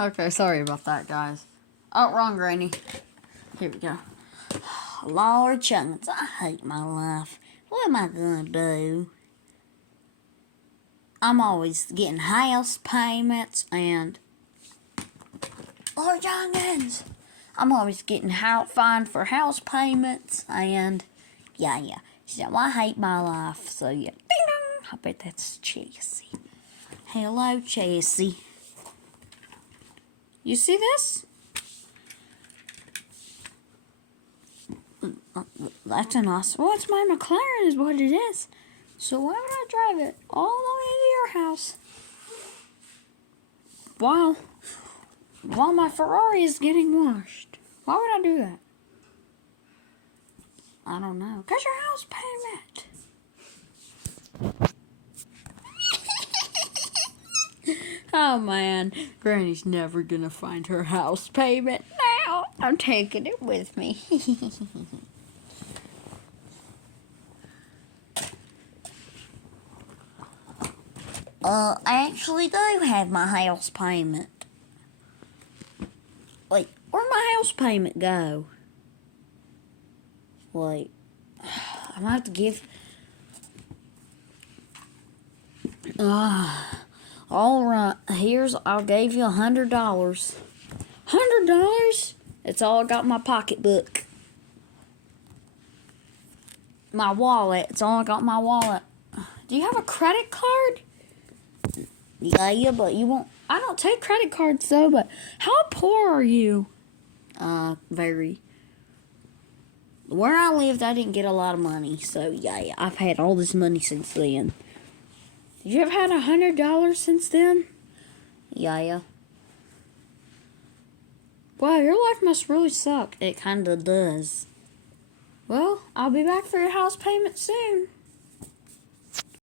Okay, sorry about that, guys. Oh, wrong granny. Here we go. Lord Chunkins, I hate my life. What am I gonna do? I'm always getting house payments and... Lord Chunkins! I'm always getting fined for house payments and... Yeah. So I hate my life. So yeah. Ding dong! I bet that's Chasey. Hello, Chasey. You see this? That's a nice... Well, it's my McLaren is what it is. So why would I drive it all the way to your house? While my Ferrari is getting washed. Why would I do that? I don't know. 'Cause your house payment. Oh man, Granny's never gonna find her house payment now. I'm taking it with me. I actually do have my house payment. Wait, where'd my house payment go? Wait, I'm gonna have to give... Alright, I'll give you $100. $100? That's all I got in my pocketbook. My wallet, it's all I got in my wallet. Do you have a credit card? Yeah, but you won't... I don't take credit cards though, but how poor are you? Very. Where I lived, I didn't get a lot of money, so yeah, I've had all this money since then. You ever had $100 since then? Yeah. Wow, your life must really suck. It kinda does. Well, I'll be back for your house payment soon.